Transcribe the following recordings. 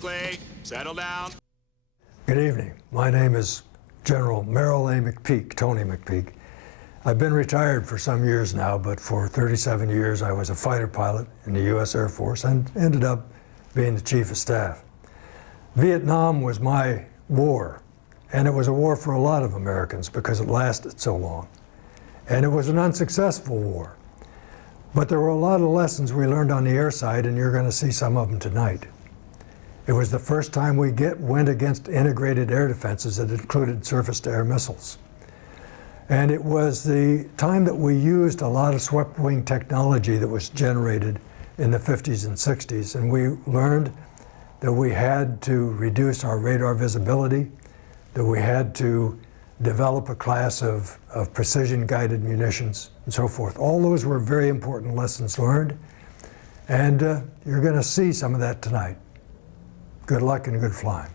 quickly. Settle down. Good evening. My name is General Merrill A. McPeak, Tony McPeak. I've been retired for some years now, but for 37 years I was a fighter pilot in the U.S. Air Force and ended up being the Chief of Staff. Vietnam was my war, and it was a war for a lot of Americans because it lasted so long. And it was an unsuccessful war. But there were a lot of lessons we learned on the air side, and you're going to see some of them tonight. It was the first time we went against integrated air defenses that included surface-to-air missiles. And it was the time that we used a lot of swept-wing technology that was generated in the 50s and 60s, and we learned that we had to reduce our radar visibility, that we had to develop a class of precision-guided munitions, and so forth. All those were very important lessons learned, and you're going to see some of that tonight. Good luck and good flying.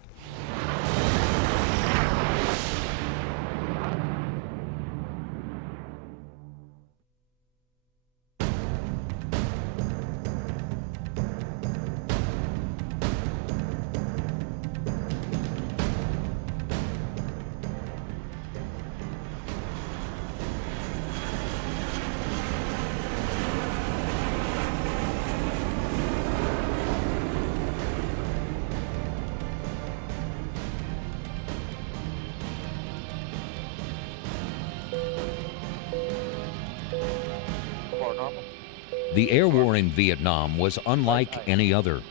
The air war in Vietnam was unlike any other.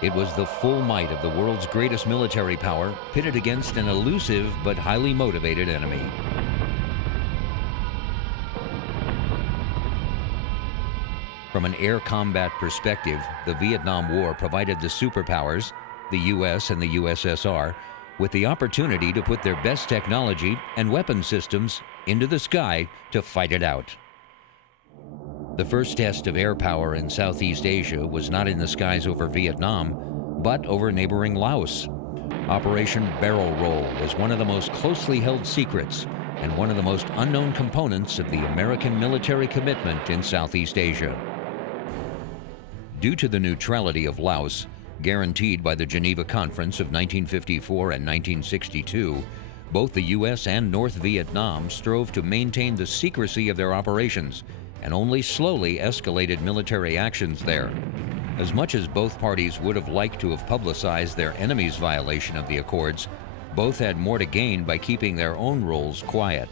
It was the full might of the world's greatest military power pitted against an elusive but highly motivated enemy. From an air combat perspective, the Vietnam War provided the superpowers, the U.S. and the USSR, with the opportunity to put their best technology and weapon systems into the sky to fight it out. The first test of air power in Southeast Asia was not in the skies over Vietnam, but over neighboring Laos. Operation Barrel Roll was one of the most closely held secrets and one of the most unknown components of the American military commitment in Southeast Asia. Due to the neutrality of Laos, guaranteed by the Geneva Conference of 1954 and 1962, both the U.S. and North Vietnam strove to maintain the secrecy of their operations and only slowly escalated military actions there. As much as both parties would have liked to have publicized their enemy's violation of the accords, both had more to gain by keeping their own roles quiet.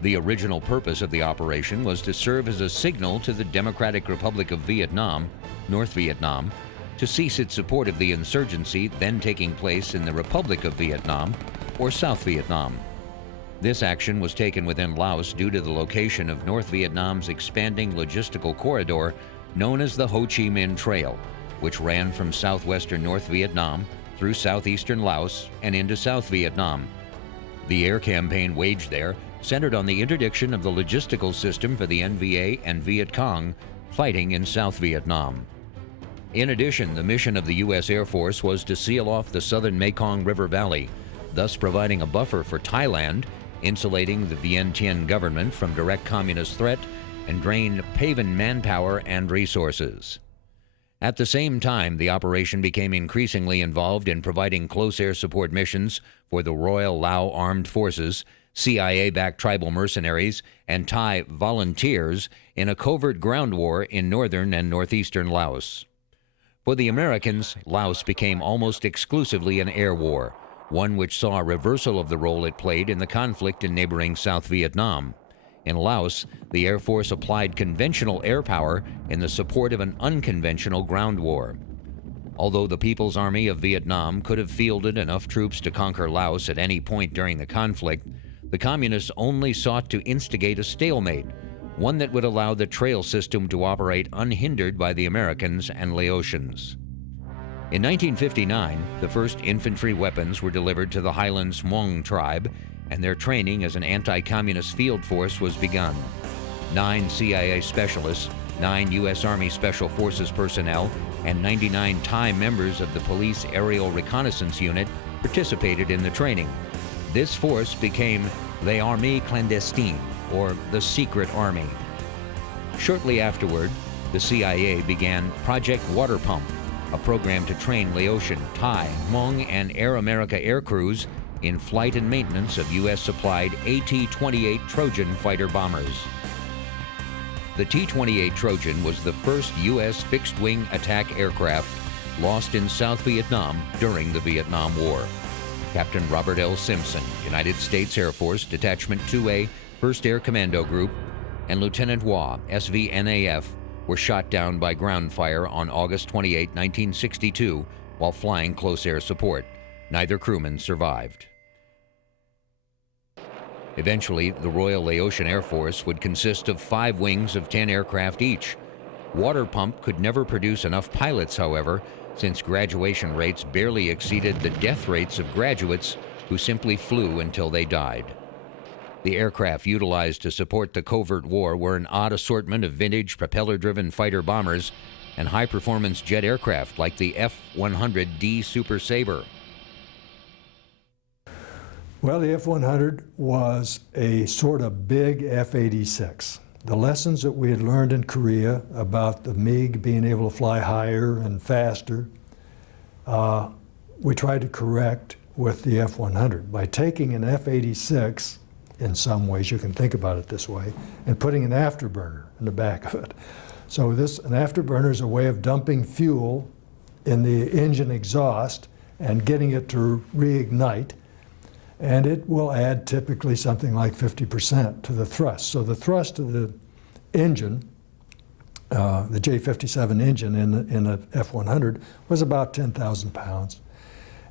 The original purpose of the operation was to serve as a signal to the Democratic Republic of Vietnam, North Vietnam, to cease its support of the insurgency then taking place in the Republic of Vietnam, or South Vietnam. This action was taken within Laos due to the location of North Vietnam's expanding logistical corridor known as the Ho Chi Minh Trail, which ran from southwestern North Vietnam through southeastern Laos and into South Vietnam. The air campaign waged there centered on the interdiction of the logistical system for the NVA and Viet Cong fighting in South Vietnam. In addition, the mission of the U.S. Air Force was to seal off the southern Mekong River Valley, thus providing a buffer for Thailand, insulating the Vientiane government from direct communist threat, and drain Pavan manpower and resources. At the same time, the operation became increasingly involved in providing close air support missions for the Royal Lao Armed Forces, CIA-backed tribal mercenaries, and Thai volunteers in a covert ground war in northern and northeastern Laos. For the Americans, Laos became almost exclusively an air war, one which saw a reversal of the role it played in the conflict in neighboring South Vietnam. In Laos, the Air Force applied conventional air power in the support of an unconventional ground war. Although the People's Army of Vietnam could have fielded enough troops to conquer Laos at any point during the conflict, the Communists only sought to instigate a stalemate, one that would allow the trail system to operate unhindered by the Americans and Laotians. In 1959, the first infantry weapons were delivered to the Highlands Hmong tribe, and their training as an anti-communist field force was begun. 9 CIA specialists, 9 U.S. Army Special Forces personnel, and 99 Thai members of the Police Aerial Reconnaissance Unit participated in the training. This force became the Armée Clandestine, or the Secret Army. Shortly afterward, the CIA began Project Water Pump, a program to train Laotian, Thai, Hmong, and Air America air crews in flight and maintenance of U.S.-supplied AT-28 Trojan fighter bombers. The T-28 Trojan was the first U.S. fixed-wing attack aircraft lost in South Vietnam during the Vietnam War. Captain Robert L. Simpson, United States Air Force, Detachment 2A, 1st Air Commando Group, and Lieutenant Waugh, SVNAF, were shot down by ground fire on August 28, 1962, while flying close air support. Neither crewman survived. Eventually, the Royal Laotian Air Force would consist of 5 wings of 10 aircraft each. Water Pump could never produce enough pilots, however, since graduation rates barely exceeded the death rates of graduates who simply flew until they died. The aircraft utilized to support the covert war were an odd assortment of vintage propeller-driven fighter bombers and high-performance jet aircraft like the F-100D Super Sabre. Well, the F-100 was a sort of big F-86. The lessons that we had learned in Korea about the MiG being able to fly higher and faster, we tried to correct with the F-100 by taking an F-86, in some ways you can think about it this way, and putting an afterburner in the back of it. So an afterburner is a way of dumping fuel in the engine exhaust and getting it to reignite, and it will add typically something like 50% to the thrust. So the thrust of the engine, the J57 engine in the F-100 was about 10,000 pounds.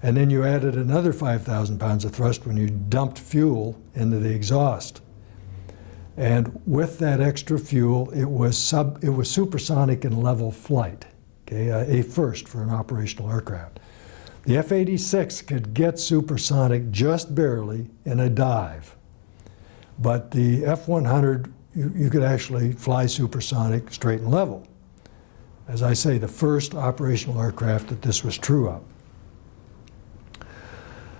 And then you added another 5,000 pounds of thrust when you dumped fuel into the exhaust. And with that extra fuel, it was supersonic in level flight, okay, a first for an operational aircraft. The F-86 could get supersonic just barely in a dive, but the F-100, you could actually fly supersonic straight and level. As I say, the first operational aircraft that this was true of.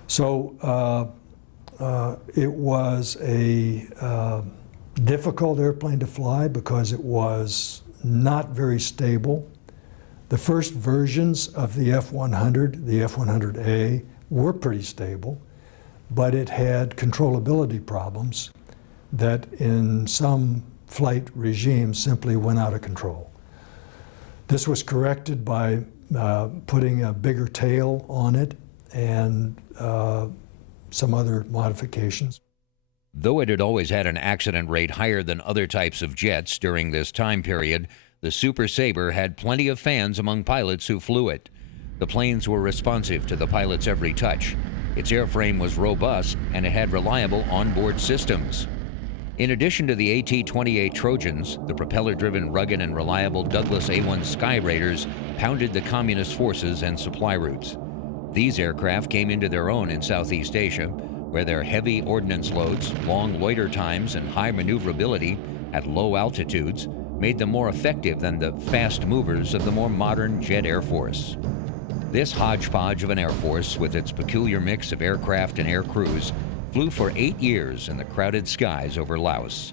So it was a difficult airplane to fly because it was not very stable. The first versions of the F-100, the F-100A, were pretty stable, but it had controllability problems that in some flight regimes simply went out of control. This was corrected by putting a bigger tail on it and some other modifications. Though it had always had an accident rate higher than other types of jets during this time period, the Super Sabre had plenty of fans among pilots who flew it. The planes were responsive to the pilot's every touch. Its airframe was robust, and it had reliable onboard systems. In addition to the AT-28 Trojans, the propeller-driven, rugged, and reliable Douglas A-1 Sky Raiders pounded the communist forces and supply routes. These aircraft came into their own in Southeast Asia, where their heavy ordnance loads, long loiter times, and high maneuverability at low altitudes made them more effective than the fast movers of the more modern jet air force. This hodgepodge of an air force, with its peculiar mix of aircraft and air crews, flew for 8 years in the crowded skies over Laos.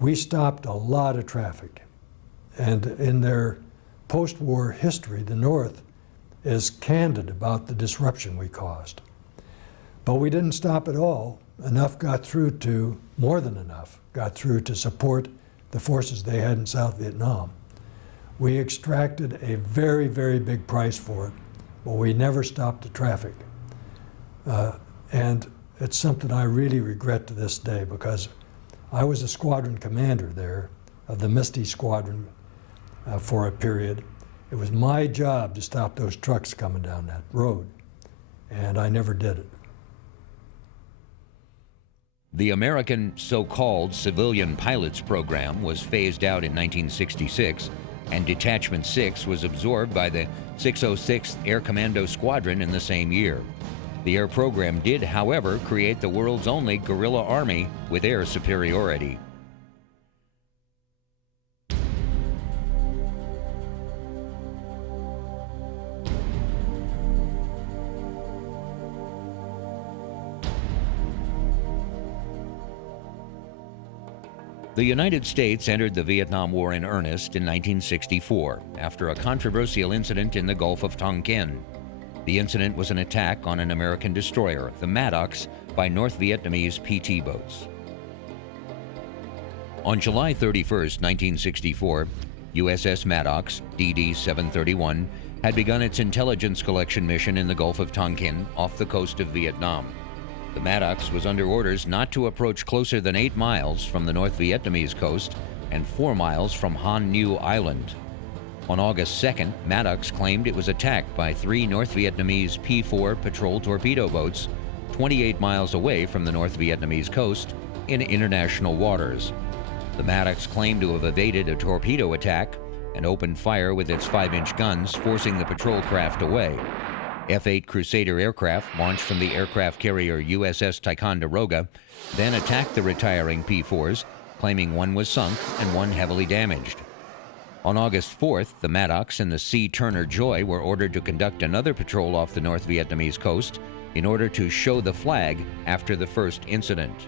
We stopped a lot of traffic, and in their post-war history, the North is candid about the disruption we caused. But we didn't stop at all. Enough got through to, more than enough, got through to support the forces they had in South Vietnam. We extracted a very, very big price for it, but we never stopped the traffic. And it's something I really regret to this day, because I was a squadron commander there of the Misty Squadron for a period. It was my job to stop those trucks coming down that road, and I never did it. The American so-called civilian pilots program was phased out in 1966, and Detachment 6 was absorbed by the 606th Air Commando Squadron in the same year. The air program did, however, create the world's only guerrilla army with air superiority. The The United States entered the Vietnam War in earnest in 1964 after a controversial incident in the Gulf of Tonkin. The incident was an attack on an American destroyer, the Maddox, by North Vietnamese PT boats. On July 31, 1964, USS Maddox, DD-731, had begun its intelligence collection mission in the Gulf of Tonkin off the coast of Vietnam. The Maddox was under orders not to approach closer than 8 miles from the North Vietnamese coast and 4 miles from Han New Island. On August 2nd, Maddox claimed it was attacked by 3 North Vietnamese P-4 patrol torpedo boats 28 miles away from the North Vietnamese coast in international waters. The Maddox claimed to have evaded a torpedo attack and opened fire with its 5-inch guns, forcing the patrol craft away. F-8 Crusader aircraft launched from the aircraft carrier USS Ticonderoga then attacked the retiring P-4s, claiming one was sunk and one heavily damaged. On August 4th, the Maddox and the C. Turner Joy were ordered to conduct another patrol off the North Vietnamese coast in order to show the flag after the first incident.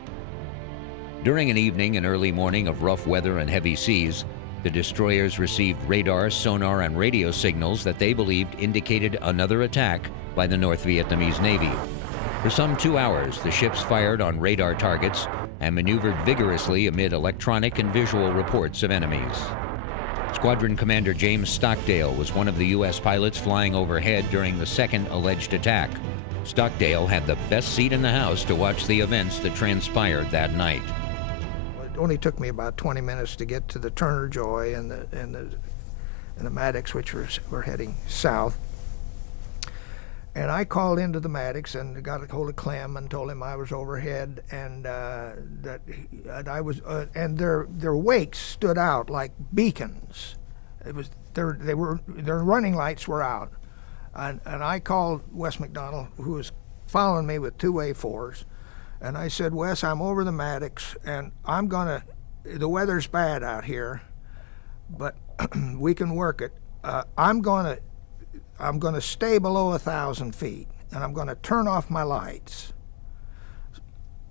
During an evening and early morning of rough weather and heavy seas, the destroyers received radar, sonar, and radio signals that they believed indicated another attack by the North Vietnamese Navy. For some 2 hours, the ships fired on radar targets and maneuvered vigorously amid electronic and visual reports of enemies. Squadron Commander James Stockdale was one of the U.S. pilots flying overhead during the second alleged attack. Stockdale had the best seat in the house to watch the events that transpired that night. It only took me about 20 minutes to get to the Turner Joy and the Maddox, which were heading south. And I called into the Maddox and got a hold of Clem and told him I was overhead and that I was, and their wakes stood out like beacons. It was their running lights were out, and I called Wes McDonald, who was following me with 2 A4s. And I said, Wes, I'm over the Maddox, and the weather's bad out here, but we can work it. I'm gonna stay below 1,000 feet, and I'm gonna turn off my lights.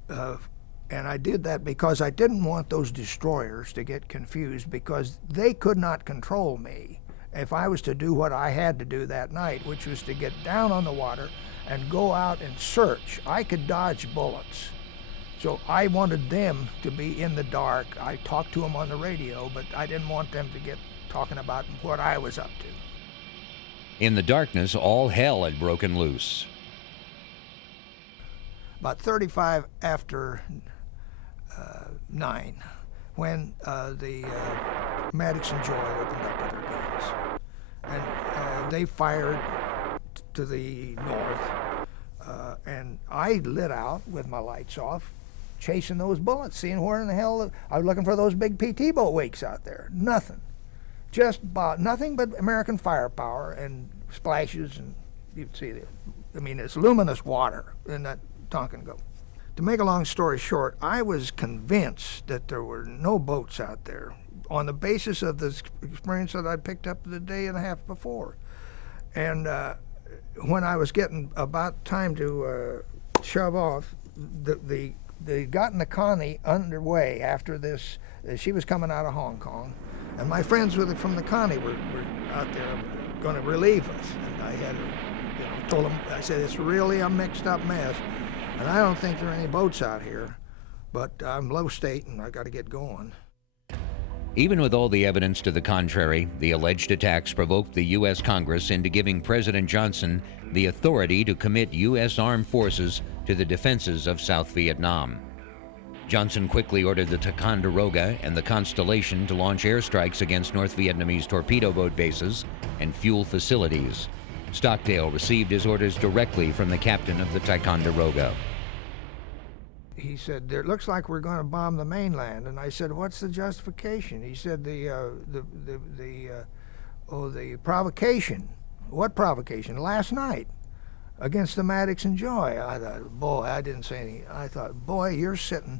And I did that because I didn't want those destroyers to get confused, because they could not control me if I was to do what I had to do that night, which was to get down on the water and go out and search. I could dodge bullets. So I wanted them to be in the dark. I talked to them on the radio, but I didn't want them to get talking about what I was up to. In the darkness, all hell had broken loose. About 35 after 9, when the Maddox and Joy opened up with their guns. And they fired to the north, and I lit out with my lights off, chasing those bullets, seeing where in the hell I was looking for those big PT boat wakes out there. Nothing, just nothing but American firepower and splashes, and you'd see it. I mean, it's luminous water in that Tonkin Gulf. To make a long story short, I was convinced that there were no boats out there on the basis of the experience that I picked up the day and a half before. And when I was getting about time to shove off, they gotten the Connie underway after this. She was coming out of Hong Kong, and my friends from the Connie were out there going to relieve us. And I had, told them, I said, it's really a mixed up mess, and I don't think there are any boats out here, but I'm low state and I got to get going. Even with all the evidence to the contrary, the alleged attacks provoked the U.S. Congress into giving President Johnson the authority to commit U.S. armed forces to the defenses of South Vietnam. Johnson quickly ordered the Ticonderoga and the Constellation to launch airstrikes against North Vietnamese torpedo boat bases and fuel facilities. Stockdale received his orders directly from the captain of the Ticonderoga. He said, "It looks like we're going to bomb the mainland." And I said, "What's the justification?" He said, "The provocation." What provocation? Last night, against the Maddox and Joy. I thought, boy, I didn't say anything. I thought, boy, you're sitting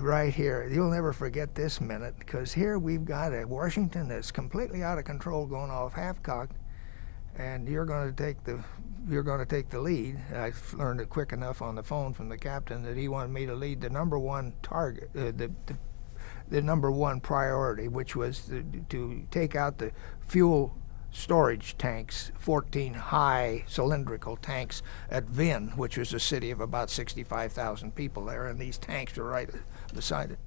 right here. You'll never forget this minute, because here we've got a Washington that's completely out of control, going off half-cocked, and you're going to take the lead. I learned it quick enough on the phone from the captain that he wanted me to lead the #1 target, the number one priority, which was to take out the fuel storage tanks, 14 high cylindrical tanks at Vin, which was a city of about 65,000 people there, and these tanks were right beside it.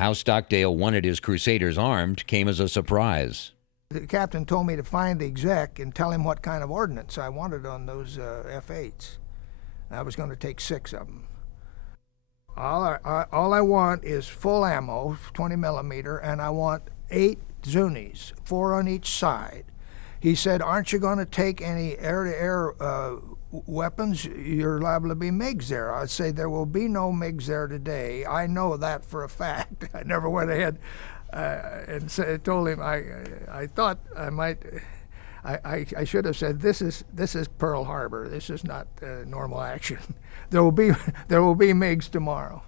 How Stockdale wanted his crusaders armed came as a surprise. The captain told me to find the exec and tell him what kind of ordnance I wanted on those F-8s. I was going to take 6 of them. All I want is full ammo, 20 millimeter, and I want 8 Zunis, 4 on each side. He said, aren't you going to take any air-to-air weapons? You're liable to be MiGs there. I'd say there will be no MiGs there today. I know that for a fact. I never went ahead and told him I thought I might. I should have said this is Pearl Harbor. This is not normal action. There will be MiGs tomorrow.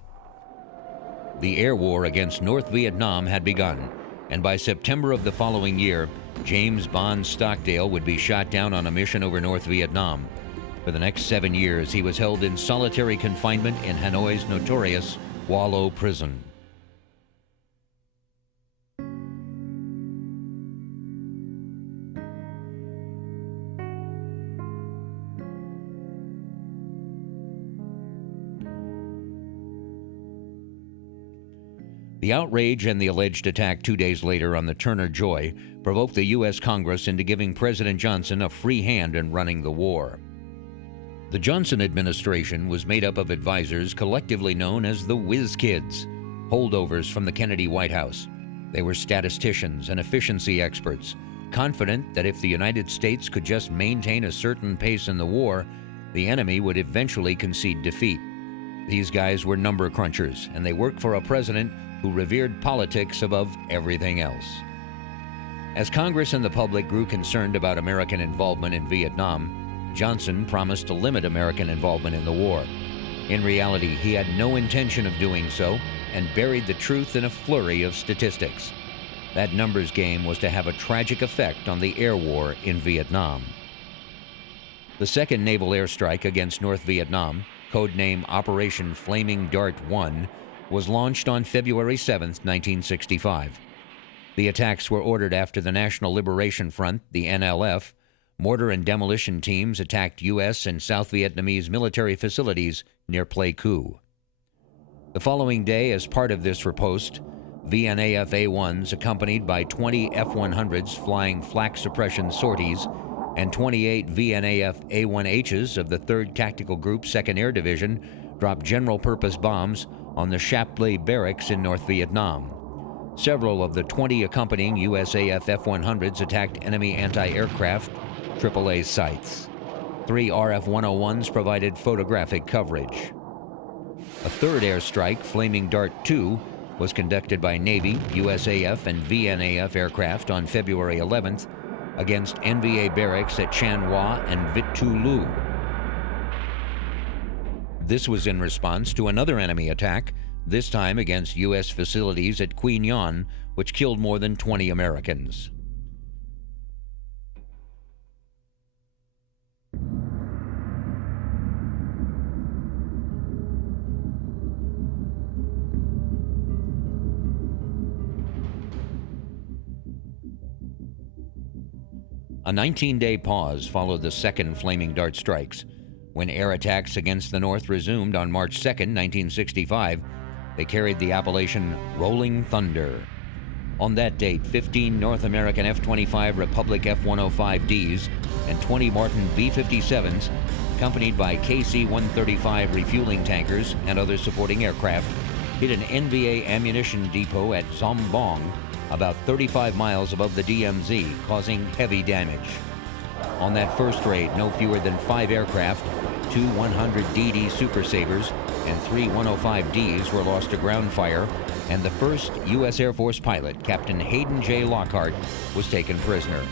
The air war against North Vietnam had begun, and by September of the following year, James Bond Stockdale would be shot down on a mission over North Vietnam. For the next 7 years, he was held in solitary confinement in Hanoi's notorious Hoa Lo prison. The outrage and the alleged attack 2 days later on the Turner Joy provoked the U.S. Congress into giving President Johnson a free hand in running the war. The Johnson administration was made up of advisors collectively known as the Whiz Kids, holdovers from the Kennedy White House. They were statisticians and efficiency experts, confident that if the United States could just maintain a certain pace in the war, the enemy would eventually concede defeat. These guys were number crunchers, and they worked for a president who revered politics above everything else. As Congress and the public grew concerned about American involvement in Vietnam, Johnson promised to limit American involvement in the war. In reality, he had no intention of doing so and buried the truth in a flurry of statistics. That numbers game was to have a tragic effect on the air war in Vietnam. The second naval airstrike against North Vietnam, codename Operation Flaming Dart 1, was launched on February 7, 1965. The attacks were ordered after the National Liberation Front, the NLF, mortar and demolition teams attacked U.S. and South Vietnamese military facilities near Pleiku. The following day, as part of this riposte, VNAF A-1s accompanied by 20 F-100s flying flak suppression sorties and 28 VNAF A-1Hs of the 3rd Tactical Group 2nd Air Division dropped general-purpose bombs on the Chapley Barracks in North Vietnam. Several of the 20 accompanying USAF F-100s attacked enemy anti-aircraft AAA sites. 3 RF-101s provided photographic coverage. A third airstrike, Flaming Dart 2, was conducted by Navy, USAF, and VNAF aircraft on February 11th against NVA barracks at Chan Hoa and Vit Tu Lu. This was in response to another enemy attack, this time against U.S. facilities at Quy Nhon, which killed more than 20 Americans. A 19-day pause followed the second Flaming Dart strikes. When air attacks against the North resumed on March 2, 1965, they carried the appellation Rolling Thunder. On that date, 15 North American F-25 Republic F-105Ds and 20 Martin B-57s, accompanied by KC-135 refueling tankers and other supporting aircraft, hit an NVA ammunition depot at Zombong, about 35 miles above the DMZ, causing heavy damage. On that first raid, no fewer than 5 aircraft, 2 100DD Super Sabres, and 3 105Ds were lost to ground fire, and the first U.S. Air Force pilot, Captain Hayden J. Lockhart, was taken prisoner.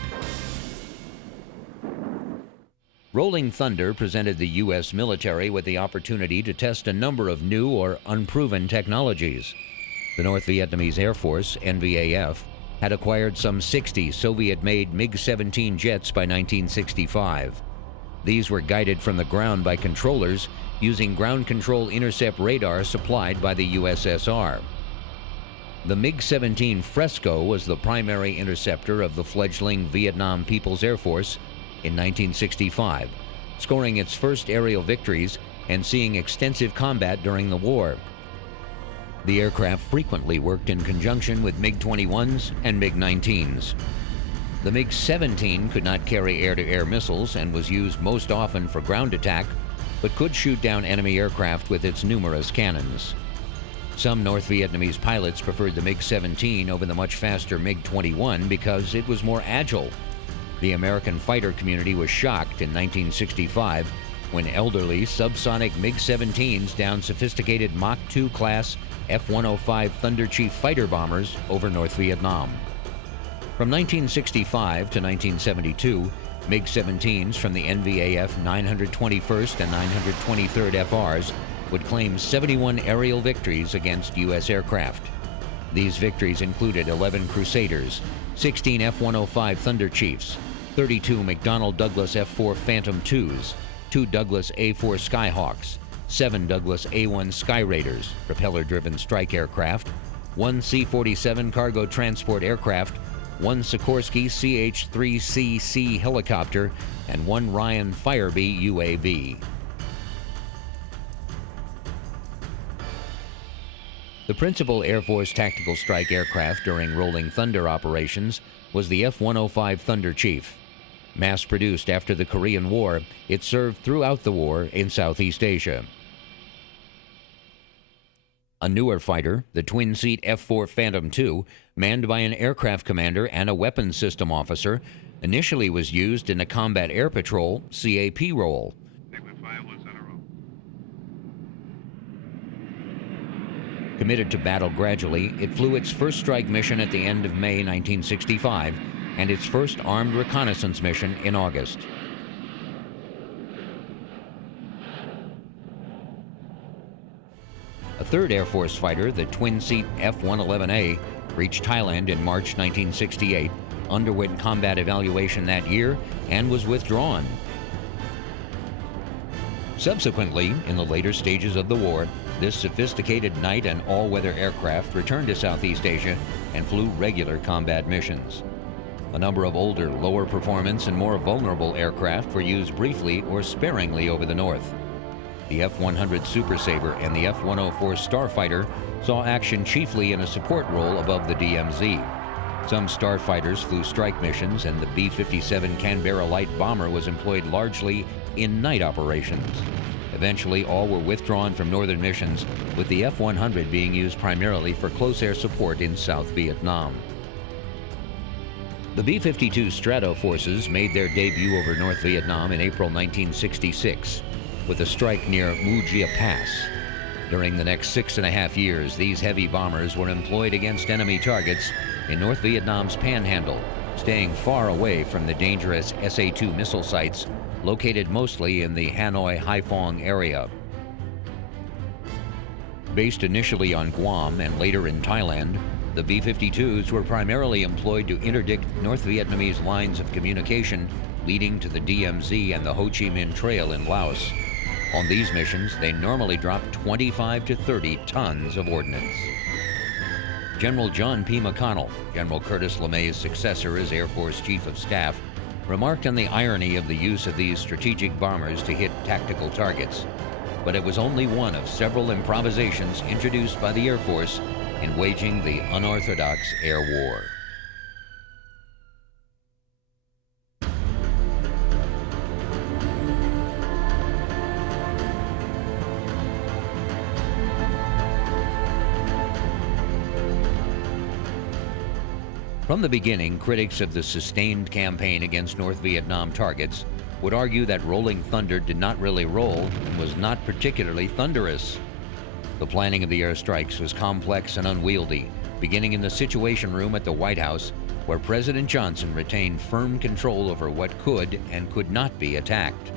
Rolling Thunder presented the U.S. military with the opportunity to test a number of new or unproven technologies. The North Vietnamese Air Force, NVAF, had acquired some 60 Soviet-made MiG-17 jets by 1965. These were guided from the ground by controllers using ground control intercept radar supplied by the USSR. The MiG-17 Fresco was the primary interceptor of the fledgling Vietnam People's Air Force in 1965, scoring its first aerial victories and seeing extensive combat during the war. The aircraft frequently worked in conjunction with MiG-21s and MiG-19s. The MiG-17 could not carry air-to-air missiles and was used most often for ground attack, but could shoot down enemy aircraft with its numerous cannons. Some North Vietnamese pilots preferred the MiG-17 over the much faster MiG-21 because it was more agile. The American fighter community was shocked in 1965 when elderly subsonic MiG-17s downed sophisticated Mach 2 class F-105 Thunder Chief fighter bombers over North Vietnam. From 1965 to 1972, MiG-17s from the NVAF 921st and 923rd FRs would claim 71 aerial victories against U.S. aircraft. These victories included 11 Crusaders, 16 F-105 Thunder Chiefs, 32 McDonnell Douglas F-4 Phantom IIs, 2 Douglas A-4 Skyhawks, 7 Douglas A-1 Sky Raiders, propeller-driven strike aircraft, 1 C-47 cargo transport aircraft, 1 Sikorsky CH-3CC helicopter, and 1 Ryan Firebee UAV. The principal Air Force tactical strike aircraft during Rolling Thunder operations was the F-105 Thunder Chief. Mass-produced after the Korean War, it served throughout the war in Southeast Asia. A newer fighter, the twin-seat F-4 Phantom II, manned by an aircraft commander and a weapons system officer, initially was used in a combat air patrol CAP role. Committed to battle gradually, it flew its first strike mission at the end of May 1965 and its first armed reconnaissance mission in August. A third Air Force fighter, the twin-seat F-111A, reached Thailand in March 1968, underwent combat evaluation that year, and was withdrawn. Subsequently, in the later stages of the war, this sophisticated night and all-weather aircraft returned to Southeast Asia and flew regular combat missions. A number of older, lower performance and more vulnerable aircraft were used briefly or sparingly over the north. The F-100 Super Sabre and the F-104 Starfighter saw action chiefly in a support role above the DMZ. Some starfighters flew strike missions, and the B-57 Canberra light bomber was employed largely in night operations. Eventually, all were withdrawn from northern missions, with the F-100 being used primarily for close air support in South Vietnam. The B-52 Strato forces made their debut over North Vietnam in April 1966, with a strike near Mu Gia Pass. During the next 6.5 years, these heavy bombers were employed against enemy targets in North Vietnam's Panhandle, staying far away from the dangerous SA-2 missile sites located mostly in the Hanoi-Haiphong area. Based initially on Guam and later in Thailand, the B-52s were primarily employed to interdict North Vietnamese lines of communication leading to the DMZ and the Ho Chi Minh Trail in Laos. On these missions, they normally dropped 25 to 30 tons of ordnance. General John P. McConnell, General Curtis LeMay's successor as Air Force Chief of Staff, remarked on the irony of the use of these strategic bombers to hit tactical targets. But it was only one of several improvisations introduced by the Air Force in waging the unorthodox air war. From the beginning, critics of the sustained campaign against North Vietnam targets would argue that Rolling Thunder did not really roll and was not particularly thunderous. The planning of the airstrikes was complex and unwieldy, beginning in the Situation Room at the White House, where President Johnson retained firm control over what could and could not be attacked.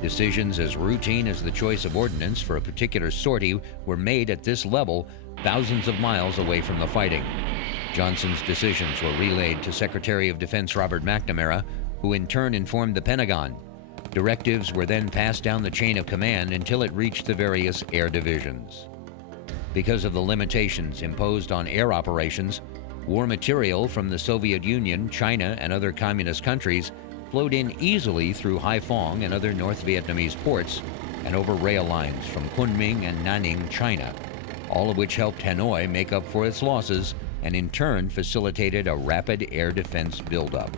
Decisions as routine as the choice of ordnance for a particular sortie were made at this level, thousands of miles away from the fighting. Johnson's decisions were relayed to Secretary of Defense Robert McNamara, who in turn informed the Pentagon. Directives were then passed down the chain of command until it reached the various air divisions. Because of the limitations imposed on air operations, war material from the Soviet Union, China, and other communist countries flowed in easily through Haiphong and other North Vietnamese ports and over rail lines from Kunming and Nanning, China, all of which helped Hanoi make up for its losses and in turn facilitated a rapid air defense buildup.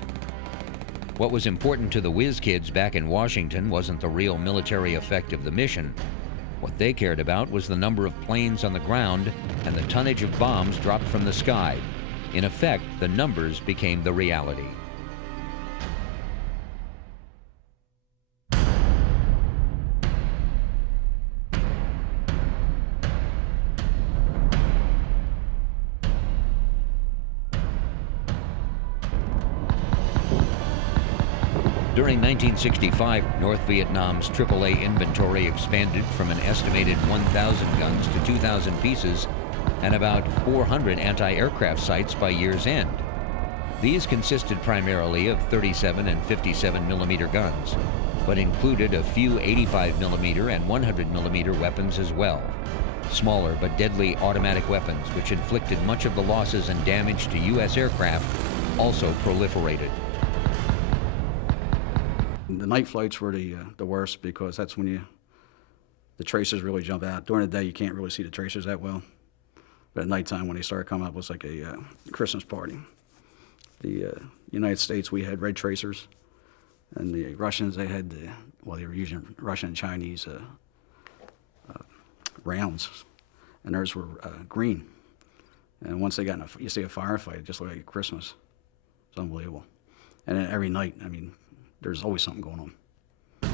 What was important to the whiz kids back in Washington wasn't the real military effect of the mission. What they cared about was the number of planes on the ground and the tonnage of bombs dropped from the sky. In effect, the numbers became the reality. During 1965, North Vietnam's AAA inventory expanded from an estimated 1,000 guns to 2,000 pieces and about 400 anti-aircraft sites by year's end. These consisted primarily of 37 and 57 millimeter guns, but included a few 85 millimeter and 100 millimeter weapons as well. Smaller but deadly automatic weapons, which inflicted much of the losses and damage to U.S. aircraft, also proliferated. The night flights were the worst because that's when the tracers really jump out. During the day, you can't really see the tracers that well. But at nighttime, when they started coming up, it was like a Christmas party. The United States, we had red tracers, and the Russians, they had they were using Russian and Chinese rounds, and theirs were green. And once they got you see a firefight, it just looked like Christmas. It's unbelievable. And then every night, I mean, there's always something going on.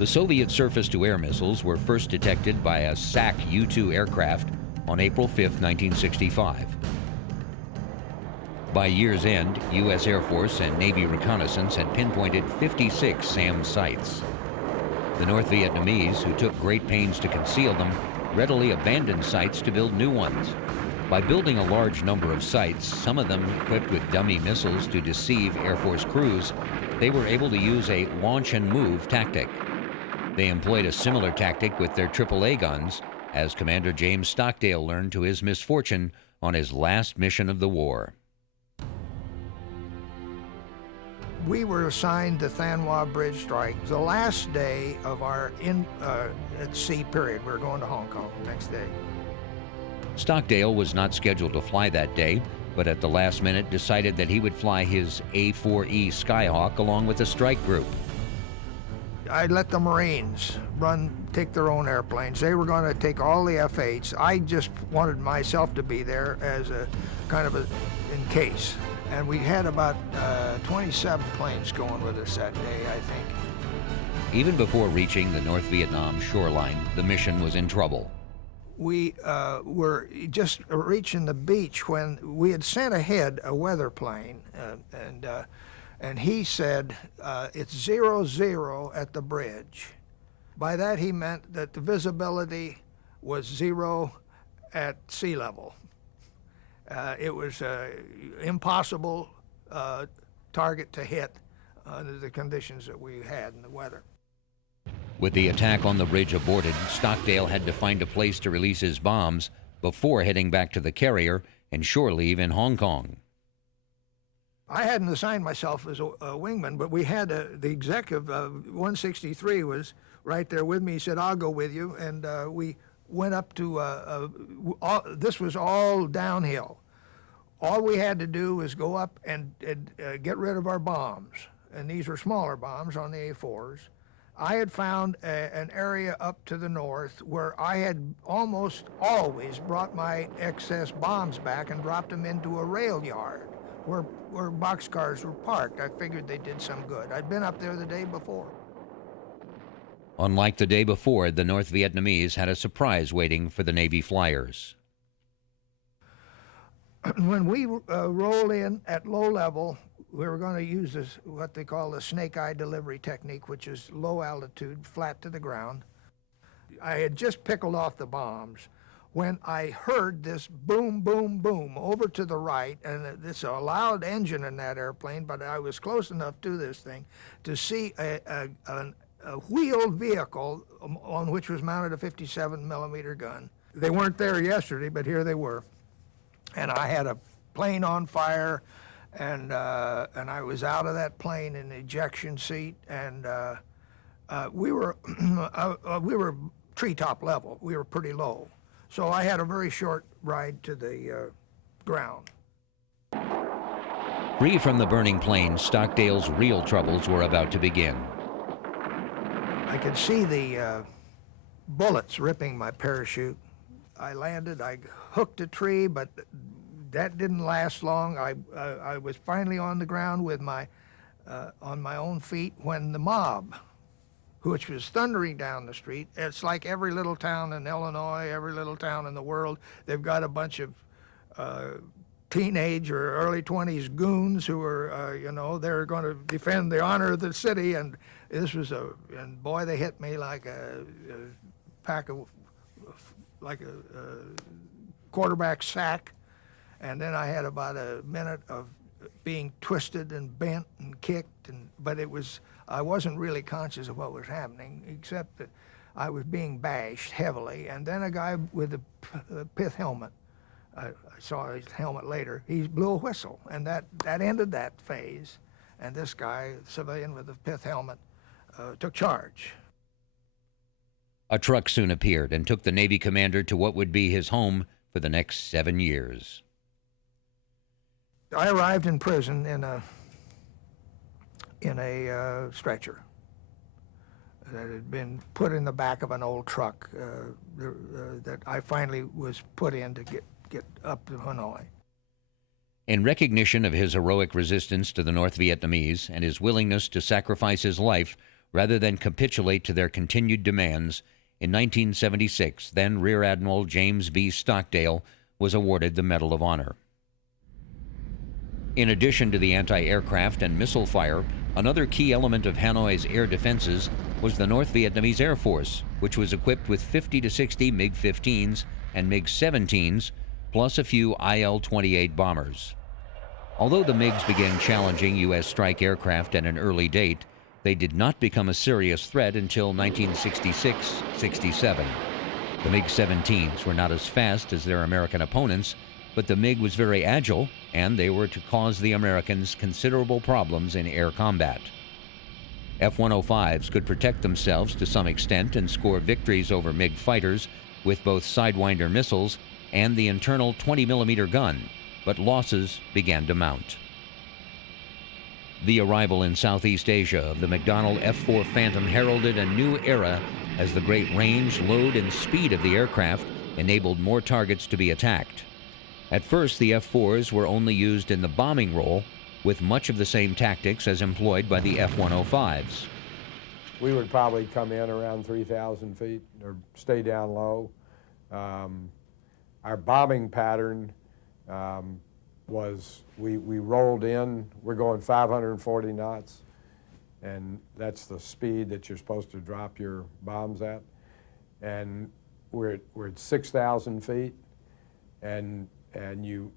The Soviet surface-to-air missiles were first detected by a SAC U-2 aircraft on April 5, 1965. By year's end, U.S. Air Force and Navy reconnaissance had pinpointed 56 SAM sites. The North Vietnamese, who took great pains to conceal them, readily abandoned sites to build new ones. By building a large number of sites, some of them equipped with dummy missiles to deceive Air Force crews, they were able to use a launch and move tactic. They employed a similar tactic with their AAA guns, as Commander James Stockdale learned to his misfortune on his last mission of the war. We were assigned the Than Hoa Bridge strike the last day of our at sea period. We were going to Hong Kong the next day. Stockdale was not scheduled to fly that day, but at the last minute decided that he would fly his A-4E Skyhawk along with the strike group. I let the Marines take their own airplanes. They were going to take all the F-8s. I just wanted myself to be there as a kind of in case. And we had about 27 planes going with us that day, I think. Even before reaching the North Vietnam shoreline, the mission was in trouble. We were just reaching the beach when we had sent ahead a weather plane, and he said, it's 0-0 at the bridge. By that he meant that the visibility was 0 at sea level. It was impossible target to hit under the conditions that we had in the weather. With the attack on the bridge aborted, Stockdale had to find a place to release his bombs before heading back to the carrier and shore leave in Hong Kong. I hadn't assigned myself as a wingman, but we had the executive, 163 was right there with me. He said, I'll go with you. And we went up to, this was all downhill. All we had to do was go up and get rid of our bombs. And these were smaller bombs on the A-4s. I had found an area up to the north where I had almost always brought my excess bombs back and dropped them into a rail yard where boxcars were parked. I figured they did some good. I'd been up there the day before. Unlike the day before, the North Vietnamese had a surprise waiting for the Navy flyers. When we rolled in at low level, we were going to use this, what they call the snake eye delivery technique, which is low altitude, flat to the ground. I had just pickled off the bombs when I heard this boom, boom, boom over to the right, and it's a loud engine in that airplane, but I was close enough to this thing to see a wheeled vehicle on which was mounted a 57 millimeter gun They weren't there yesterday, but here they were. And I had a plane on fire, and I was out of that plane in the ejection seat, and we were treetop level. We were pretty low. So I had a very short ride to the ground. Free from the burning plane, Stockdale's real troubles were about to begin. I could see the bullets ripping my parachute. I landed, I hooked a tree, but that didn't last long. I was finally on the ground with on my own feet when the mob, which was thundering down the street. It's like every little town in Illinois, every little town in the world. They've got a bunch of teenage or early 20s goons who are, they're going to defend the honor of the city. And this was and boy, they hit me like a pack of, like a quarterback sack. And then I had about a minute of being twisted and bent and kicked, but I wasn't really conscious of what was happening, except that I was being bashed heavily. And then a guy with a pith helmet, I saw his helmet later, he blew a whistle, and that ended that phase. And this guy, civilian with a pith helmet, took charge. A truck soon appeared and took the Navy commander to what would be his home for the next 7 years. I arrived in prison in a stretcher that had been put in the back of an old truck that I finally was put in to get up to Hanoi. In recognition of his heroic resistance to the North Vietnamese and his willingness to sacrifice his life rather than capitulate to their continued demands, in 1976, then Rear Admiral James B. Stockdale was awarded the Medal of Honor. In addition to the anti-aircraft and missile fire, another key element of Hanoi's air defenses was the North Vietnamese Air Force, which was equipped with 50 to 60 MiG-15s and MiG-17s, plus a few IL-28 bombers. Although the MiGs began challenging U.S. strike aircraft at an early date, they did not become a serious threat until 1966-67. The MiG-17s were not as fast as their American opponents, but the MiG was very agile, and they were to cause the Americans considerable problems in air combat. F-105s could protect themselves to some extent and score victories over MiG fighters with both Sidewinder missiles and the internal 20-millimeter gun, but losses began to mount. The arrival in Southeast Asia of the McDonnell F-4 Phantom heralded a new era as the great range, load, and speed of the aircraft enabled more targets to be attacked. At first, the F-4s were only used in the bombing role, with much of the same tactics as employed by the F-105s. We would probably come in around 3,000 feet or stay down low. Our bombing pattern was we rolled in, we're going 540 knots, and that's the speed that you're supposed to drop your bombs at. And we're at 6,000 feet, and you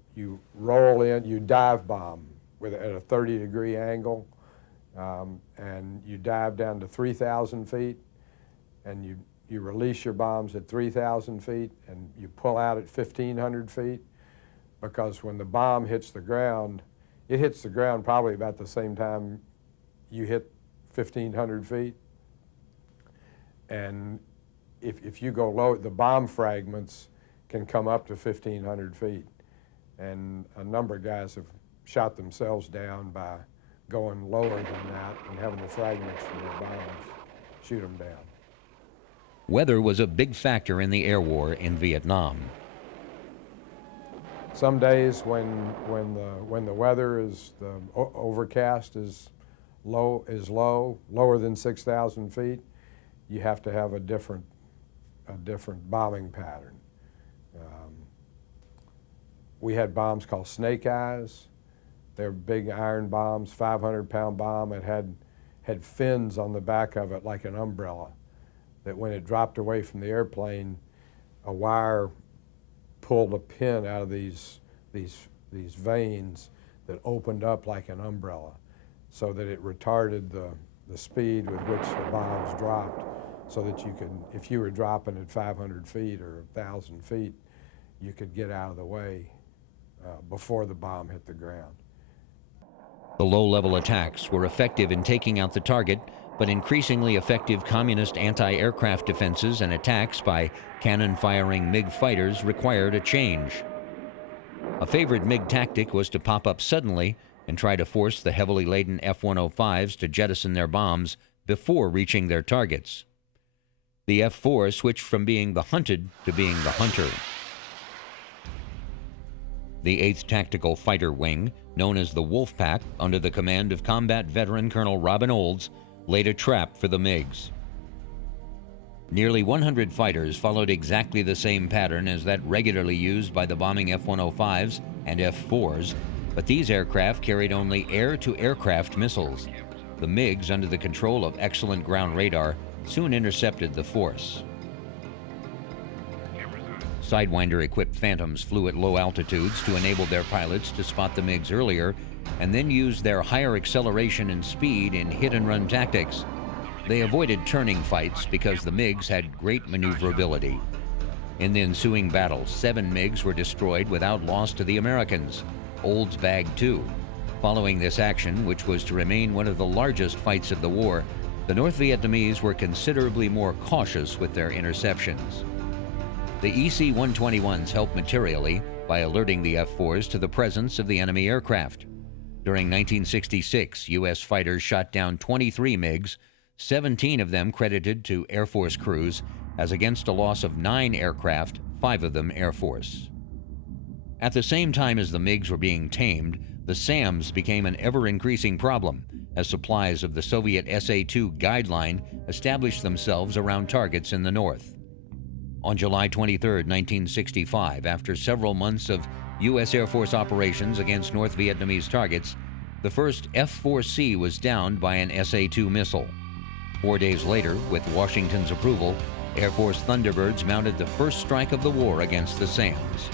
roll in, you dive bomb at a 30-degree angle, and you dive down to 3,000 feet, and you release your bombs at 3,000 feet, and you pull out at 1,500 feet, because when the bomb hits the ground, it hits the ground probably about the same time you hit 1,500 feet. And if you go low, the bomb fragments can come up to 1,500 feet. And a number of guys have shot themselves down by going lower than that and having the fragments from their bombs shoot them down. Weather was a big factor in the air war in Vietnam. Some days when the weather is overcast is lower than 6,000 feet, you have to have a different bombing pattern. We had bombs called snake eyes. They're big iron bombs, 500-pound bomb. It had fins on the back of it like an umbrella, that when it dropped away from the airplane, a wire pulled a pin out of these veins that opened up like an umbrella, so that it retarded the speed with which the bombs dropped, so that you could, if you were dropping at 500 feet or 1,000 feet, you could get out of the way before the bomb hit the ground. The low-level attacks were effective in taking out the target, but increasingly effective communist anti-aircraft defenses and attacks by cannon-firing MiG fighters required a change. A favorite MiG tactic was to pop up suddenly and try to force the heavily laden F-105s to jettison their bombs before reaching their targets. The F-4 switched from being the hunted to being the hunter. The 8th Tactical Fighter Wing, known as the Wolf Pack, under the command of combat veteran Colonel Robin Olds, laid a trap for the MiGs. Nearly 100 fighters followed exactly the same pattern as that regularly used by the bombing F-105s and F-4s, but these aircraft carried only air-to-aircraft missiles. The MiGs, under the control of excellent ground radar, soon intercepted the force. Sidewinder-equipped Phantoms flew at low altitudes to enable their pilots to spot the MiGs earlier and then use their higher acceleration and speed in hit-and-run tactics. They avoided turning fights because the MiGs had great maneuverability. In the ensuing battle, 7 MiGs were destroyed without loss to the Americans. Olds bagged 2. Following this action, which was to remain one of the largest fights of the war, the North Vietnamese were considerably more cautious with their interceptions. The EC-121s helped materially by alerting the F-4s to the presence of the enemy aircraft. During 1966, U.S. fighters shot down 23 MiGs, 17 of them credited to Air Force crews, as against a loss of 9 aircraft, 5 of them Air Force. At the same time as the MiGs were being tamed, the SAMs became an ever-increasing problem, as supplies of the Soviet SA-2 guideline established themselves around targets in the north. On July 23, 1965, after several months of U.S. Air Force operations against North Vietnamese targets, the first F-4C was downed by an SA-2 missile. 4 days later, with Washington's approval, Air Force Thunderbirds mounted the first strike of the war against the SAMs.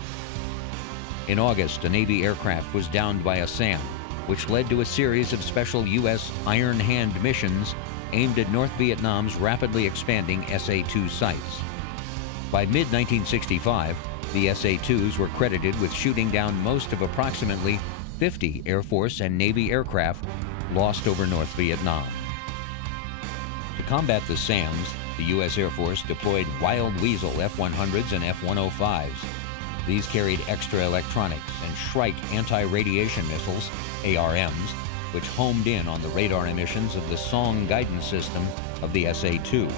In August, a Navy aircraft was downed by a SAM, which led to a series of special U.S. Iron Hand missions aimed at North Vietnam's rapidly expanding SA-2 sites. By mid-1965, the SA-2s were credited with shooting down most of approximately 50 Air Force and Navy aircraft lost over North Vietnam. To combat the SAMs, the U.S. Air Force deployed Wild Weasel F-100s and F-105s. These carried extra electronics and Shrike anti-radiation missiles, ARMs, which homed in on the radar emissions of the Song guidance system of the SA-2.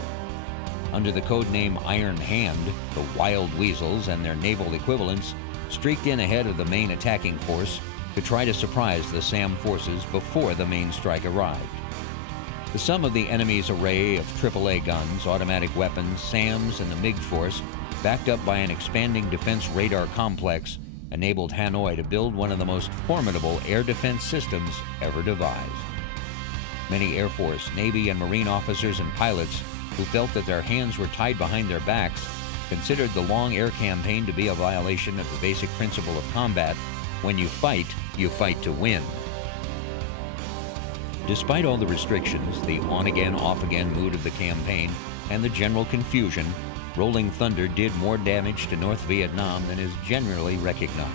Under the codename Iron Hand, the Wild Weasels and their naval equivalents streaked in ahead of the main attacking force to try to surprise the SAM forces before the main strike arrived. The sum of the enemy's array of AAA guns, automatic weapons, SAMs, and the MiG force, backed up by an expanding defense radar complex, enabled Hanoi to build one of the most formidable air defense systems ever devised. Many Air Force, Navy, and Marine officers and pilots who felt that their hands were tied behind their backs considered the long air campaign to be a violation of the basic principle of combat: when you fight to win. Despite all the restrictions, the on-again, off-again mood of the campaign, and the general confusion, Rolling Thunder did more damage to North Vietnam than is generally recognized.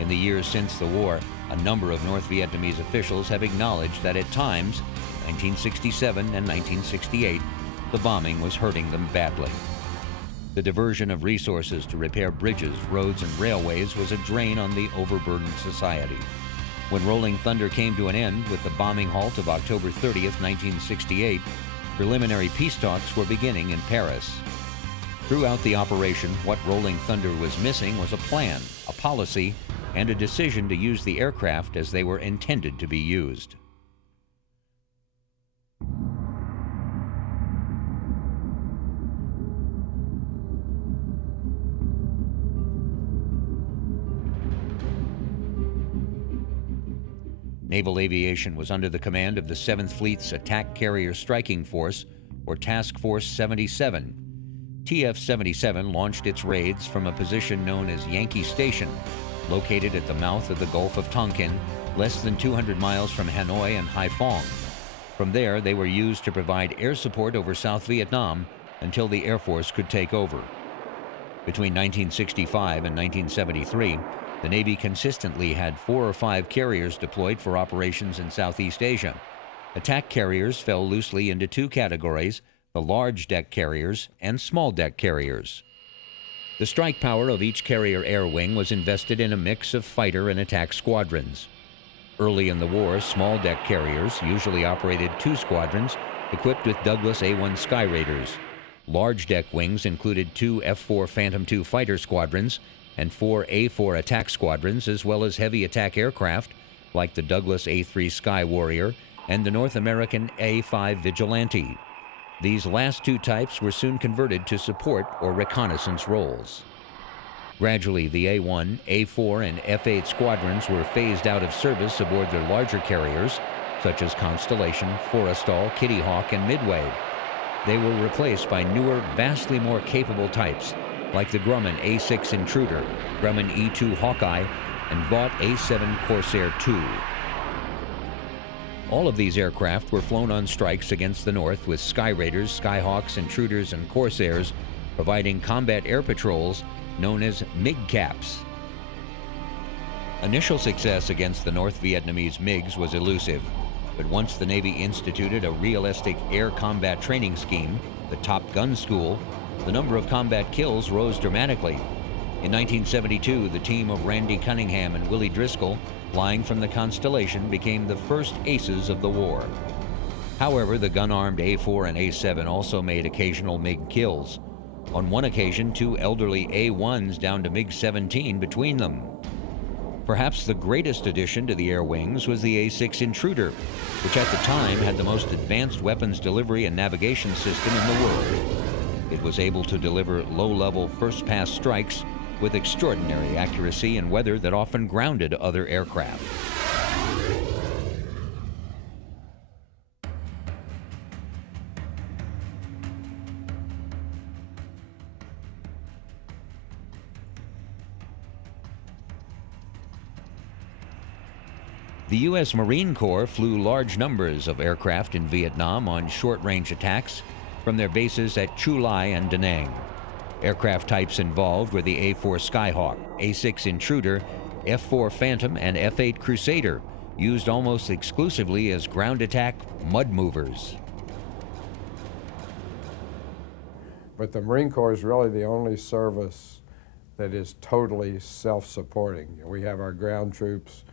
In the years since the war, a number of North Vietnamese officials have acknowledged that at times, 1967 and 1968, the bombing was hurting them badly. The diversion of resources to repair bridges, roads, and railways was a drain on the overburdened society. When Rolling Thunder came to an end with the bombing halt of October 30th, 1968, preliminary peace talks were beginning in Paris. Throughout the operation, what Rolling Thunder was missing was a plan, a policy, and a decision to use the aircraft as they were intended to be used. Naval aviation was under the command of the 7th Fleet's Attack Carrier Striking Force, or Task Force 77. TF-77 launched its raids from a position known as Yankee Station, located at the mouth of the Gulf of Tonkin, less than 200 miles from Hanoi and Haiphong. From there, they were used to provide air support over South Vietnam until the Air Force could take over. Between 1965 and 1973, the Navy consistently had 4 or 5 carriers deployed for operations in Southeast Asia. Attack carriers fell loosely into 2 categories, the large deck carriers and small deck carriers. The strike power of each carrier air wing was invested in a mix of fighter and attack squadrons. Early in the war, small deck carriers usually operated 2 squadrons equipped with Douglas A-1 Sky Raiders. Large deck wings included 2 F-4 Phantom II fighter squadrons and 4 A-4 attack squadrons, as well as heavy attack aircraft like the Douglas A-3 Sky Warrior and the North American A-5 Vigilante. These last 2 types were soon converted to support or reconnaissance roles. Gradually, the A-1, A-4, and F-8 squadrons were phased out of service aboard their larger carriers, such as Constellation, Forrestal, Kitty Hawk, and Midway. They were replaced by newer, vastly more capable types, like the Grumman A-6 Intruder, Grumman E-2 Hawkeye, and Vought A-7 Corsair II. All of these aircraft were flown on strikes against the North with Sky Raiders, Skyhawks, Intruders, and Corsairs, providing combat air patrols known as MiG Caps. Initial success against the North Vietnamese MiGs was elusive, but once the Navy instituted a realistic air combat training scheme, the Top Gun School, the number of combat kills rose dramatically. In 1972, the team of Randy Cunningham and Willie Driscoll, flying from the Constellation, became the first aces of the war. However, the gun-armed A-4 and A-7 also made occasional MiG kills. On one occasion, 2 elderly A-1s downed a MiG-17 between them. Perhaps the greatest addition to the air wings was the A-6 Intruder, which at the time had the most advanced weapons delivery and navigation system in the world. It was able to deliver low-level first-pass strikes with extraordinary accuracy in weather that often grounded other aircraft. The U.S. Marine Corps flew large numbers of aircraft in Vietnam on short-range attacks from their bases at Chu Lai and Da Nang. Aircraft types involved were the A-4 Skyhawk, A-6 Intruder, F-4 Phantom, and F-8 Crusader, used almost exclusively as ground attack mud movers. But the Marine Corps is really the only service that is totally self-supporting. We have our ground troops,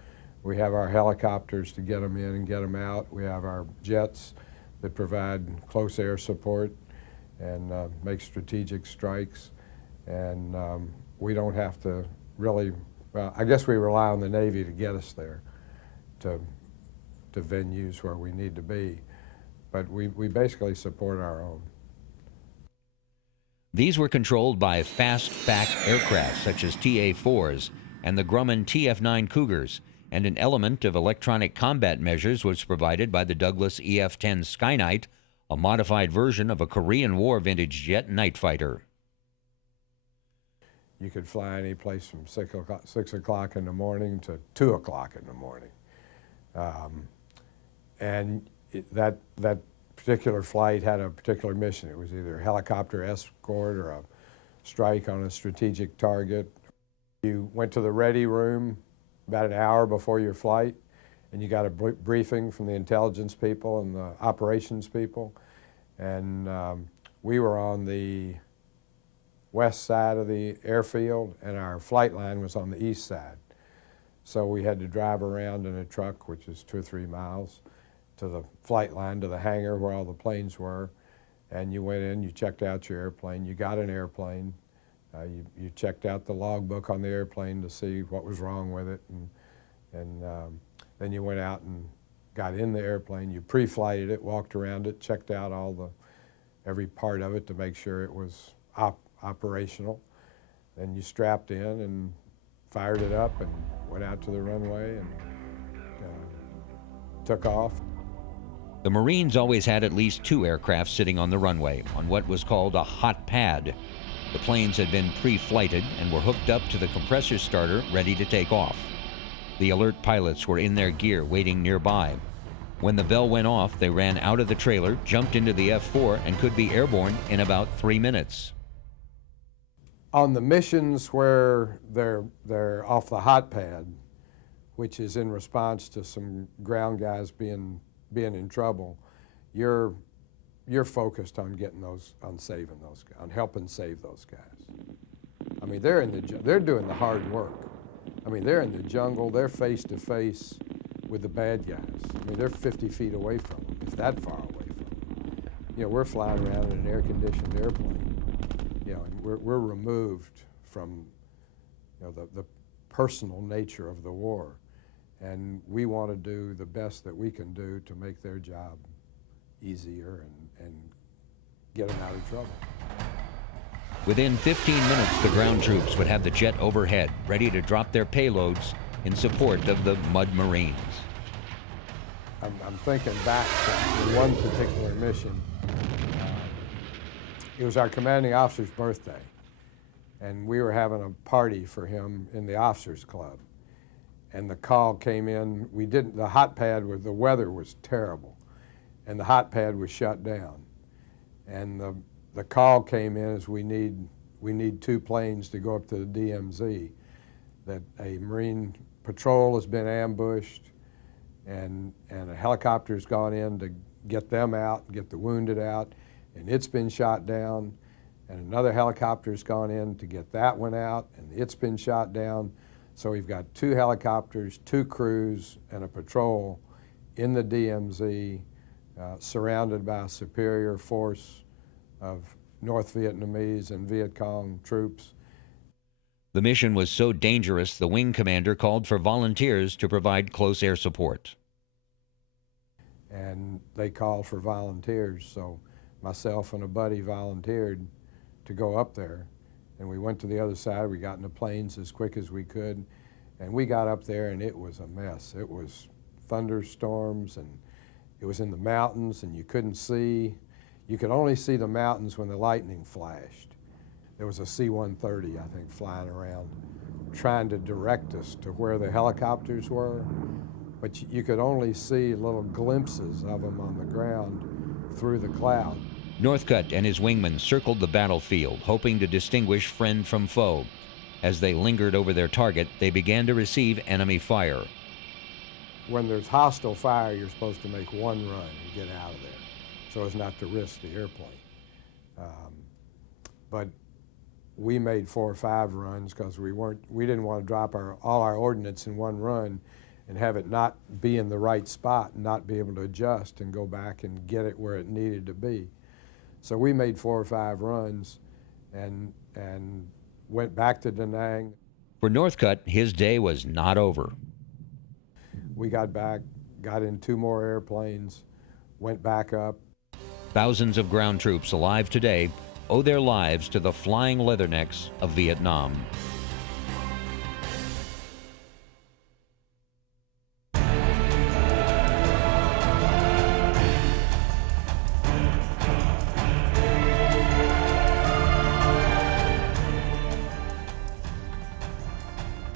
we have our helicopters to get them in and get them out, we have our jets that provide close air support and make strategic strikes, and we don't have to really, well, I guess we rely on the Navy to get us there to venues where we need to be, but we basically support our own. These were controlled by fast-back aircraft such as TA-4s and the Grumman TF-9 Cougars, and an element of electronic combat measures was provided by the Douglas EF-10 Skyknight, a modified version of a Korean War vintage jet night fighter. You could fly any place from 6 o'clock in the morning to 2 o'clock in the morning. That particular flight had a particular mission. It was either a helicopter escort or a strike on a strategic target. You went to the ready room about an hour before your flight, and you got a briefing from the intelligence people and the operations people. And we were on the west side of the airfield, and our flight line was on the east side. So we had to drive around in a truck, which is 2 or 3 miles, to the flight line, to the hangar where all the planes were. And you went in, you checked out your airplane, you got an airplane, you checked out the logbook on the airplane to see what was wrong with it, and then you went out and got in the airplane, you pre-flighted it, walked around it, checked out every part of it to make sure it was operational. Then you strapped in and fired it up and went out to the runway and took off. The Marines always had at least 2 aircraft sitting on the runway on what was called a hot pad. The planes had been pre-flighted and were hooked up to the compressor starter ready to take off. The alert pilots were in their gear waiting nearby. When the bell went off, they ran out of the trailer, jumped into the F-4, and could be airborne in about 3 minutes. On the missions where they're off the hot pad, which is in response to some ground guys being in trouble, you're focused on getting those, on saving those, on helping save those guys. I mean, they're doing the hard work. I mean, they're in the jungle. They're face to face with the bad guys. I mean, they're 50 feet away from them, if that far away from them. You know, we're flying around in an air-conditioned airplane. You know, and we're removed from, you know, the personal nature of the war. And we want to do the best that we can do to make their job easier and get them out of trouble. Within 15 minutes, the ground troops would have the jet overhead, ready to drop their payloads in support of the Mud Marines. I'm thinking back to one particular mission. It was our commanding officer's birthday, and we were having a party for him in the officers' club. And the call came in. The hot pad, the weather was terrible, and the hot pad was shut down. And the call came in as we need 2 planes to go up to the DMZ, that a Marine patrol has been ambushed, and a helicopter's gone in to get them out, get the wounded out, and it's been shot down, and another helicopter's gone in to get that one out, and it's been shot down. So we've got 2 helicopters, 2 crews, and a patrol in the DMZ, surrounded by a superior force of North Vietnamese and Viet Cong troops. The mission was so dangerous, the wing commander called for volunteers to provide close air support. And they called for volunteers, so myself and a buddy volunteered to go up there. And we went to the other side. We got in the planes as quick as we could, and we got up there, and it was a mess. It was thunderstorms, and it was in the mountains, and you couldn't see. You could only see the mountains when the lightning flashed. There was a C-130, I think, flying around, trying to direct us to where the helicopters were, but you could only see little glimpses of them on the ground through the cloud. Northcutt and his wingmen circled the battlefield, hoping to distinguish friend from foe. As they lingered over their target, they began to receive enemy fire. When there's hostile fire, you're supposed to make one run and get out of there, so as not to risk the airplane. But we made 4 or 5 runs because we didn't want to drop all our ordnance in one run and have it not be in the right spot and not be able to adjust and go back and get it where it needed to be. So we made 4 or 5 runs and went back to Da Nang. For Northcutt, his day was not over. We got back, got in 2 more airplanes, went back up. Thousands of ground troops alive today owe their lives to the flying leathernecks of Vietnam.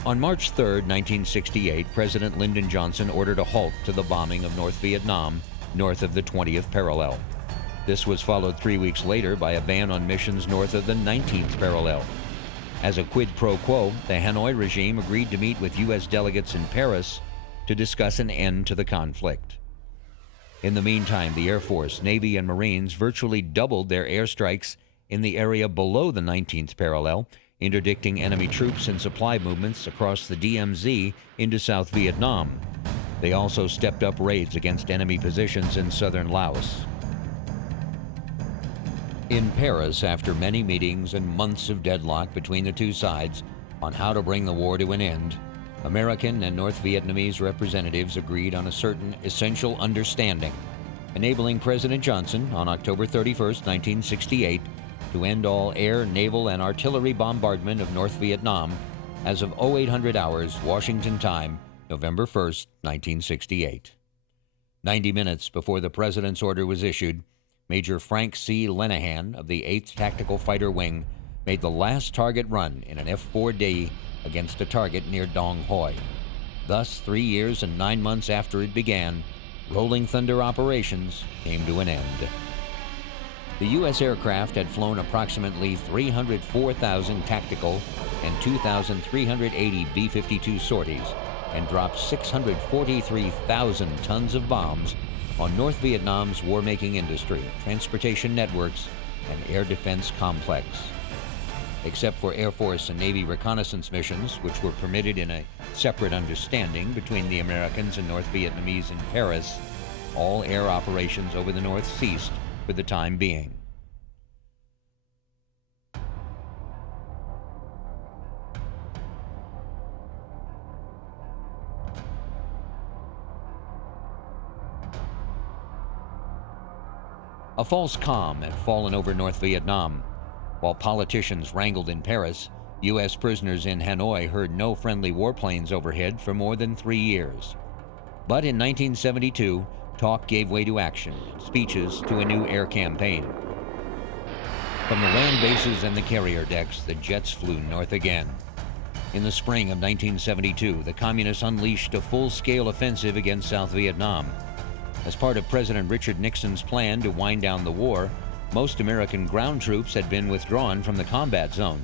On March 3, 1968, President Lyndon Johnson ordered a halt to the bombing of North Vietnam, north of the 20th parallel. This was followed 3 weeks later by a ban on missions north of the 19th parallel. As a quid pro quo, the Hanoi regime agreed to meet with U.S. delegates in Paris to discuss an end to the conflict. In the meantime, the Air Force, Navy, and Marines virtually doubled their airstrikes in the area below the 19th parallel, interdicting enemy troops and supply movements across the DMZ into South Vietnam. They also stepped up raids against enemy positions in southern Laos. In Paris, after many meetings and months of deadlock between the two sides on how to bring the war to an end, American and North Vietnamese representatives agreed on a certain essential understanding, enabling President Johnson on October 31, 1968, to end all air, naval, and artillery bombardment of North Vietnam as of 0800 hours Washington time, November 1, 1968. 90 minutes before the President's order was issued, Major Frank C. Lenahan of the 8th Tactical Fighter Wing made the last target run in an F-4D against a target near Dong Hoi. Thus, 3 years and 9 months after it began, Rolling Thunder operations came to an end. The U.S. aircraft had flown approximately 304,000 tactical and 2,380 B-52 sorties and dropped 643,000 tons of bombs on North Vietnam's war-making industry, transportation networks, and air defense complex. Except for Air Force and Navy reconnaissance missions, which were permitted in a separate understanding between the Americans and North Vietnamese in Paris, all air operations over the North ceased for the time being. A false calm had fallen over North Vietnam. While politicians wrangled in Paris, U.S. prisoners in Hanoi heard no friendly warplanes overhead for more than 3 years. But in 1972, talk gave way to action, speeches to a new air campaign. From the land bases and the carrier decks, the jets flew north again. In the spring of 1972, the Communists unleashed a full-scale offensive against South Vietnam. As part of President Richard Nixon's plan to wind down the war, most American ground troops had been withdrawn from the combat zone,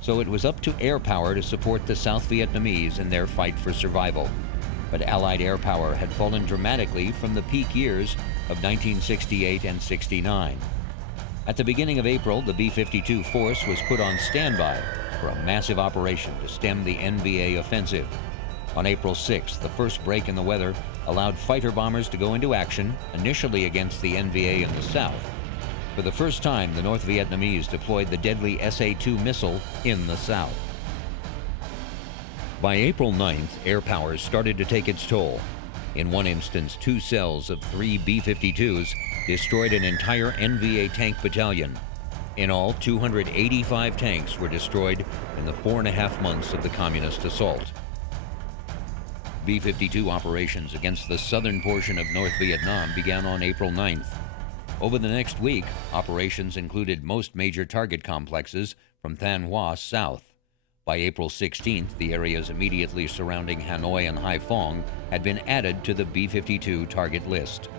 so it was up to air power to support the South Vietnamese in their fight for survival. But Allied air power had fallen dramatically from the peak years of 1968 and 69. At the beginning of April, the B-52 force was put on standby for a massive operation to stem the NVA offensive. On April 6th, the first break in the weather allowed fighter bombers to go into action, initially against the NVA in the south. For the first time, the North Vietnamese deployed the deadly SA-2 missile in the south. By April 9th, air power started to take its toll. In one instance, 2 cells of 3 B-52s destroyed an entire NVA tank battalion. In all, 285 tanks were destroyed in the 4.5 months of the communist assault. B-52 operations against the southern portion of North Vietnam began on April 9th. Over the next week, operations included most major target complexes from Thanh Hoa south. By April 16th, the areas immediately surrounding Hanoi and Haiphong had been added to the B-52 target list.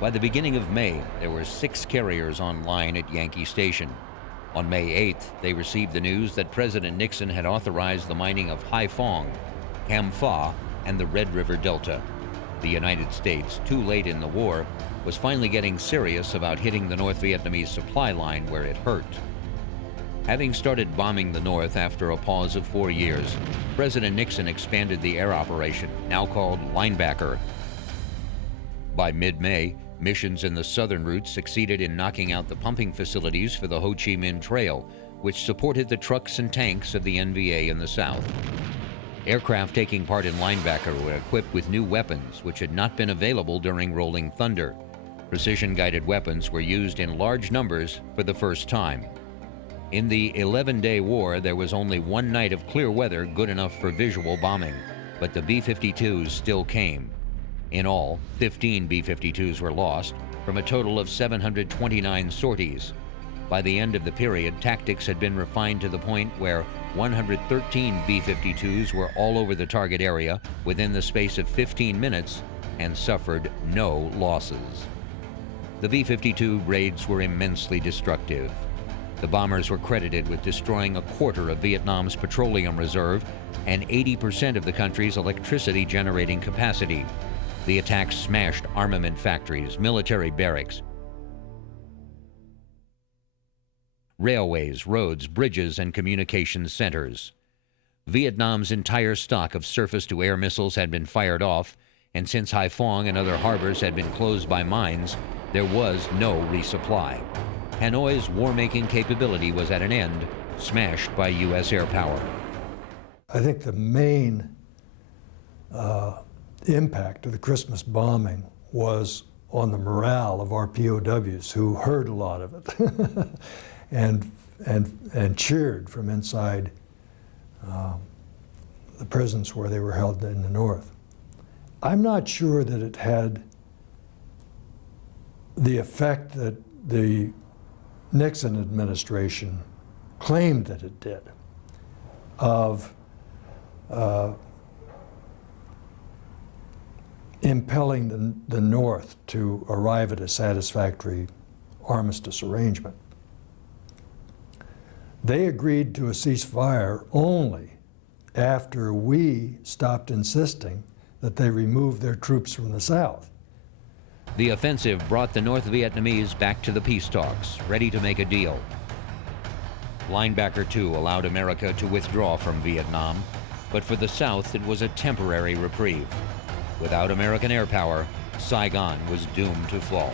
By the beginning of May, there were 6 carriers online at Yankee Station. On May 8th, they received the news that President Nixon had authorized the mining of Haiphong, Cam Pha, and the Red River Delta. The United States, too late in the war, was finally getting serious about hitting the North Vietnamese supply line where it hurt. Having started bombing the North after a pause of 4 years, President Nixon expanded the air operation, now called Linebacker. By mid-May, missions in the southern route succeeded in knocking out the pumping facilities for the Ho Chi Minh Trail, which supported the trucks and tanks of the NVA in the south. Aircraft taking part in Linebacker were equipped with new weapons which had not been available during Rolling Thunder. Precision-guided weapons were used in large numbers for the first time. In the 11-day war, there was only one night of clear weather good enough for visual bombing, but the B-52s still came. In all, 15 B-52s were lost, from a total of 729 sorties. By the end of the period, tactics had been refined to the point where 113 B-52s were all over the target area within the space of 15 minutes and suffered no losses. The B-52 raids were immensely destructive. The bombers were credited with destroying a quarter of Vietnam's petroleum reserve and 80% of the country's electricity generating capacity. The attacks smashed armament factories, military barracks, railways, roads, bridges, and communications centers. Vietnam's entire stock of surface-to-air missiles had been fired off, and since Haiphong and other harbors had been closed by mines, there was no resupply. Hanoi's war-making capability was at an end, smashed by U.S. air power. I think the main impact of the Christmas bombing was on the morale of our POWs, who heard a lot of it and cheered from inside the prisons where they were held in the north. I'm not sure that it had the effect that the Nixon administration claimed that it did, of impelling the North to arrive at a satisfactory armistice arrangement. They agreed to a ceasefire only after we stopped insisting that they remove their troops from the South. The offensive brought the North Vietnamese back to the peace talks, ready to make a deal. Linebacker 2 allowed America to withdraw from Vietnam, but for the South it was a temporary reprieve. Without American air power, Saigon was doomed to fall.